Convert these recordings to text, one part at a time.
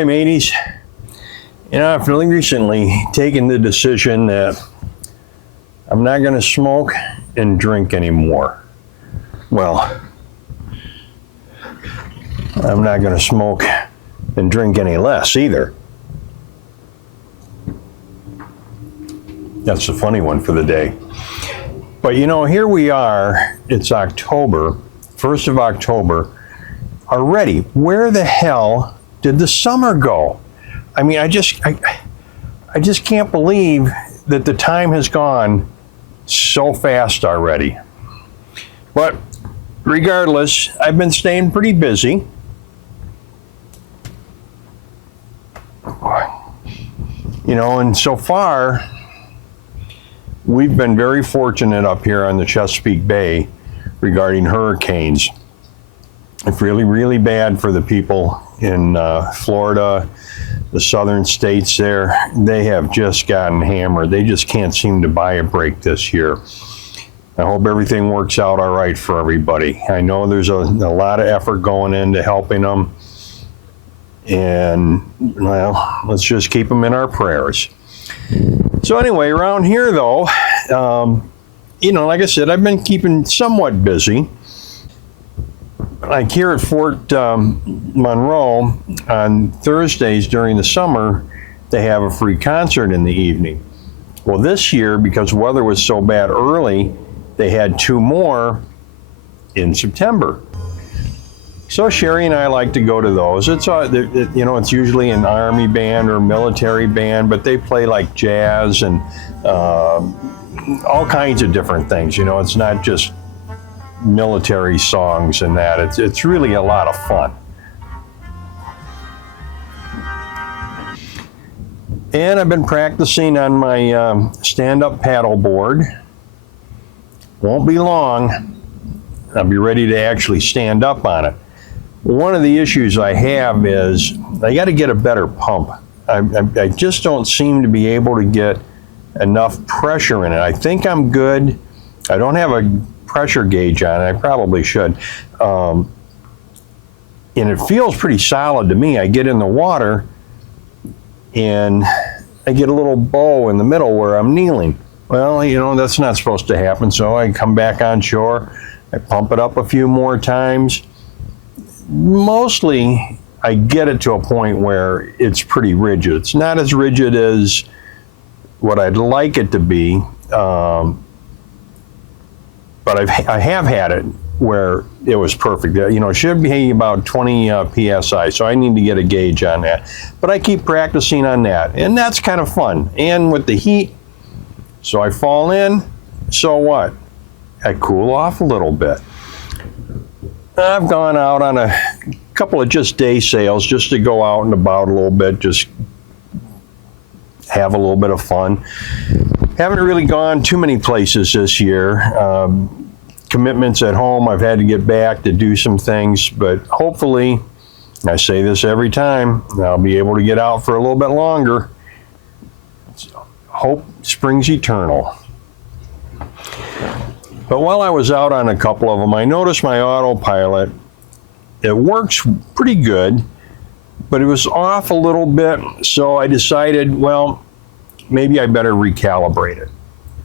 Hi, mateys. I've really recently taken the decision that I'm not going to smoke and drink anymore. Well, I'm not going to smoke and drink any less either. That's the funny one for the day. But here we are. It's October, 1st of October already. Where the hell did the summer go? I mean, I just can't believe that the time has gone so fast already. But regardless, I've been staying pretty busy. And so far, we've been very fortunate up here on the Chesapeake Bay regarding hurricanes. It's really, really bad for the people in Florida, the southern states there. They have just gotten hammered. They just can't seem to buy a break this year. I hope everything works out all right for everybody. I know there's a lot of effort going into helping them. And, well, let's just keep them in our prayers. So anyway, around here, though, like I said, I've been keeping somewhat busy. Like here at Fort Monroe, on Thursdays during the summer, they have a free concert in the evening. Well, this year, because the weather was so bad early, they had 2 more in September. So Sherry and I like to go to those. It's usually an Army band or military band, but they play like jazz and all kinds of different things. It's not just military songs and that. It's really a lot of fun. And I've been practicing on my stand-up paddle board. Won't be long. I'll be ready to actually stand up on it. One of the issues I have is I got to get a better pump. I just don't seem to be able to get enough pressure in it. I think I'm good. I don't have a pressure gauge on it. I probably should. And it feels pretty solid to me. I get in the water and I get a little bow in the middle where I'm kneeling. Well, that's not supposed to happen. So I come back on shore. I pump it up a few more times. Mostly, I get it to a point where it's pretty rigid. It's not as rigid as what I'd like it to be, but I have had it where it was perfect. It should be about 20 psi, so I need to get a gauge on that. But I keep practicing on that, and that's kind of fun. And with the heat, so I fall in, so what? I cool off a little bit. I've gone out on a couple of just day sails just to go out and about a little bit, just have a little bit of fun. Haven't really gone too many places this year. Commitments at home, I've had to get back to do some things, but hopefully, I say this every time, I'll be able to get out for a little bit longer. Hope springs eternal. But while I was out on a couple of them, I noticed my autopilot, it works pretty good, but it was off a little bit, so I decided, well, maybe I better recalibrate it.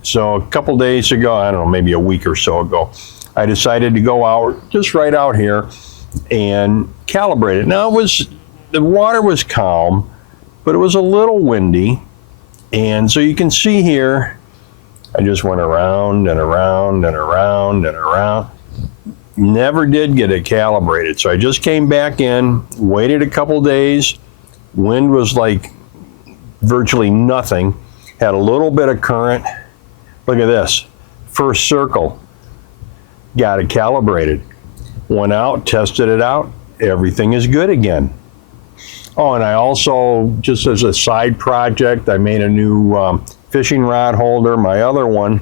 So a couple days ago, I don't know, maybe a week or so ago, I decided to go out, just right out here, and calibrate it. Now, the water was calm, but it was a little windy, and so you can see here, I just went around and around and around and around. Never did get it calibrated. So I just came back in, waited a couple days. Wind was like virtually nothing. Had a little bit of current. Look at this. First circle. Got it calibrated. Went out, tested it out. Everything is good again. Oh, and I also, just as a side project, I made a new fishing rod holder. My other one,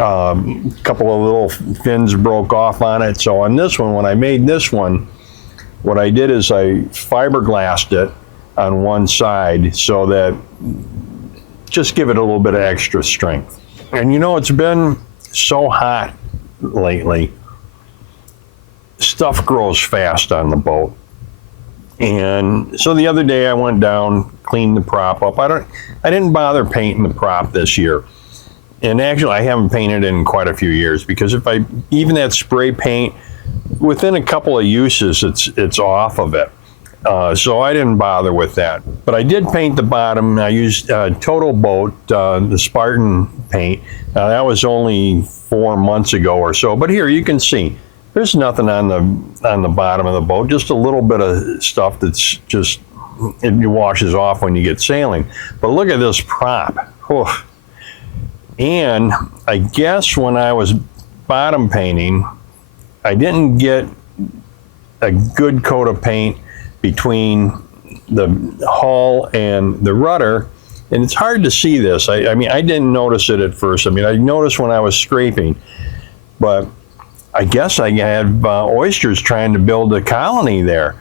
a couple of little fins broke off on it. So on this one, when I made this one, what I did is I fiberglassed it on one side so that just give it a little bit of extra strength. And it's been so hot lately. Stuff grows fast on the boat. And so the other day I went down, cleaned the prop up. I didn't bother painting the prop this year. And actually I haven't painted in quite a few years, because even that spray paint, within a couple of uses, it's off of it. So I didn't bother with that. But I did paint the bottom. I used Total Boat, the Spartan paint. That was only 4 months ago or so. But here you can see, there's nothing on the bottom of the boat. Just a little bit of stuff that's just, it washes off when you get sailing. But look at this prop. Oh. And I guess when I was bottom painting, I didn't get a good coat of paint between the hull and the rudder, and it's hard to see this. I mean, I didn't notice it at first. I mean, I noticed when I was scraping, but I guess I had oysters trying to build a colony there.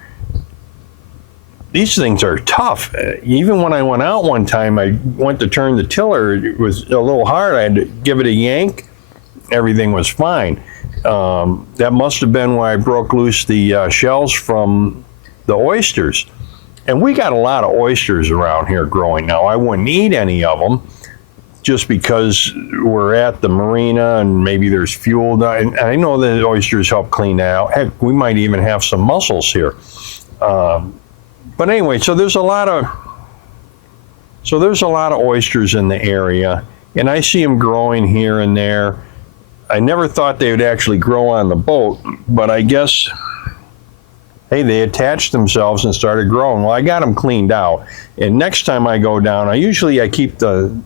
These things are tough. Even when I went out one time, I went to turn the tiller, it was a little hard. I had to give it a yank. Everything was fine. That must have been why I broke loose the shells from the oysters. And we got a lot of oysters around here growing now. I wouldn't eat any of them just because we're at the marina and maybe there's fuel. And I know that oysters help clean that out. Heck, we might even have some mussels here. But anyway, so there's a lot of oysters in the area, and I see them growing here and there. I never thought they would actually grow on the boat, but I guess, hey, they attached themselves and started growing. Well, I got them cleaned out, and next time I go down, I keep the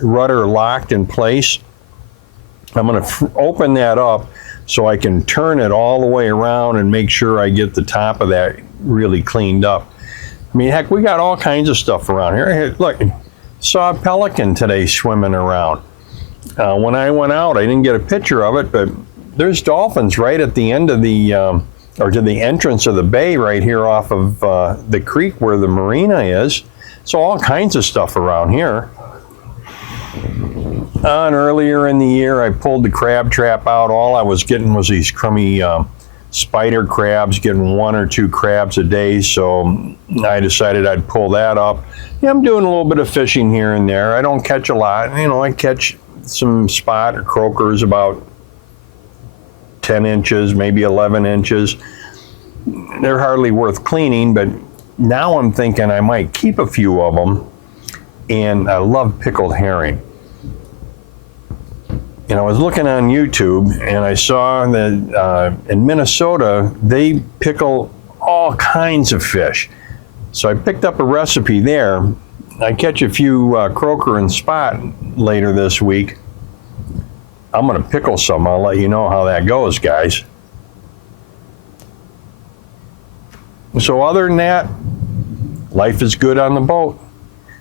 rudder locked in place. I'm going to open that up so I can turn it all the way around and make sure I get the top of that really cleaned up. I mean, heck, we got all kinds of stuff around here. Hey, look, saw a pelican today swimming around. When I went out, I didn't get a picture of it, but there's dolphins right at the end of or to the entrance of the bay right here off of the creek where the marina is. So all kinds of stuff around here. And earlier in the year, I pulled the crab trap out. All I was getting was these crummy spider crabs, getting 1 or 2 crabs a day. So I decided I'd pull that up. Yeah, I'm doing a little bit of fishing here and there. I don't catch a lot. You know, I catch some spot or croakers about 10 inches, maybe 11 inches. They're hardly worth cleaning, but now I'm thinking I might keep a few of them. And I love pickled herring. And I was looking on YouTube and I saw that in Minnesota, they pickle all kinds of fish. So I picked up a recipe there. I catch a few croaker and spot later this week. I'm going to pickle some. I'll let you know how that goes, guys. So other than that, life is good on the boat.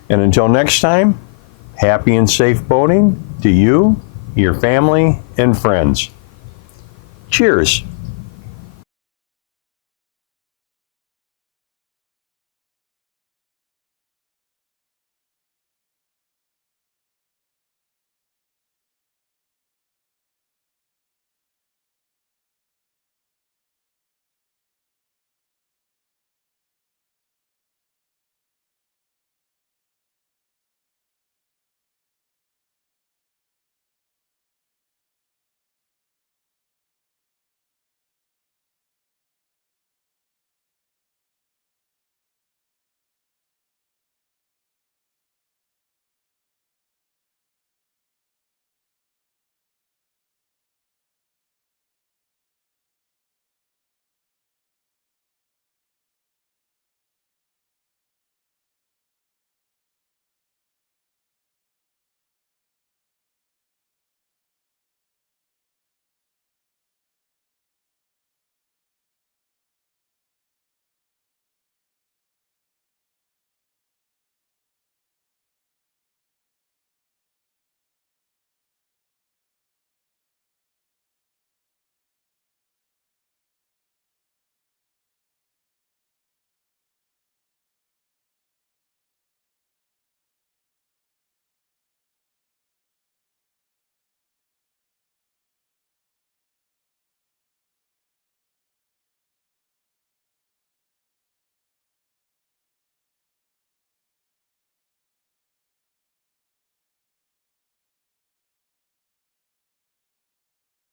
And until next time, happy and safe boating to you, your family, and friends. Cheers.